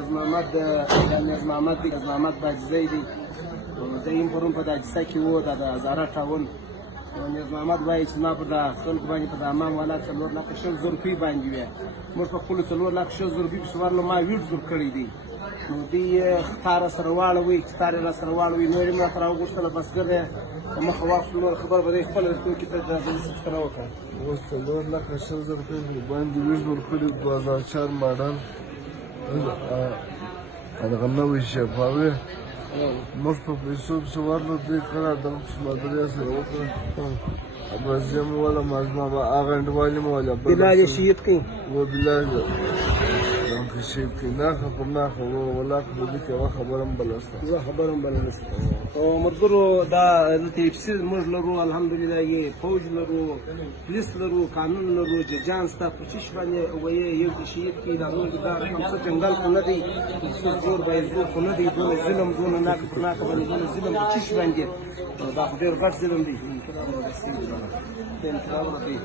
نیاز محمد باجزی دی د این پرون په د اجسا کې و د هزاره ټاون نیاز محمد وایي چې ما په د خلکو باندې په د امام والا 4,00,000 روپۍ باندې وې موږ په خپلو 4,00,000 روپۍ په سوارلو ما 20 زره کړی دی نو دوی ښکار راسره واړوي ښکار یې راسره واړوي نور یې مې راته راوغوښتله بسګر دی په مخه واخلو نور خبره به دی خپله راتلونکي ته سره وکړه اوس 4,00,000 روپۍ باندې 20 زره کړي 2004 ماډل هغه نوی شفاوي موږ په پیسو پسې ورلو دوی کړه دغه پسې مدرې سره وکړه ابرزیه مو وله مازما به هغه انډوالي مو وله بلال یې شهید کړي و بلال دغه شهید کړي ناخه په ناخه ولا خو دې کې هغه خبره هم بله شته زه خبره هم بله نشته او ملګرو دا دلته افسر موږ لرو الحمدلله یې فوج لرو پولیس لرو قانون لرو ججان ستا په چیش باندې وایي یو دې شهید کړي دا نور دا څه جنګل خو نه دی زور باید زور خو نه دی دونه ظلم دونه ناکه په ناکه باندې دونه ظلم په چیش باندې دا خو ډېر غټ ظلم دی انقلاب دی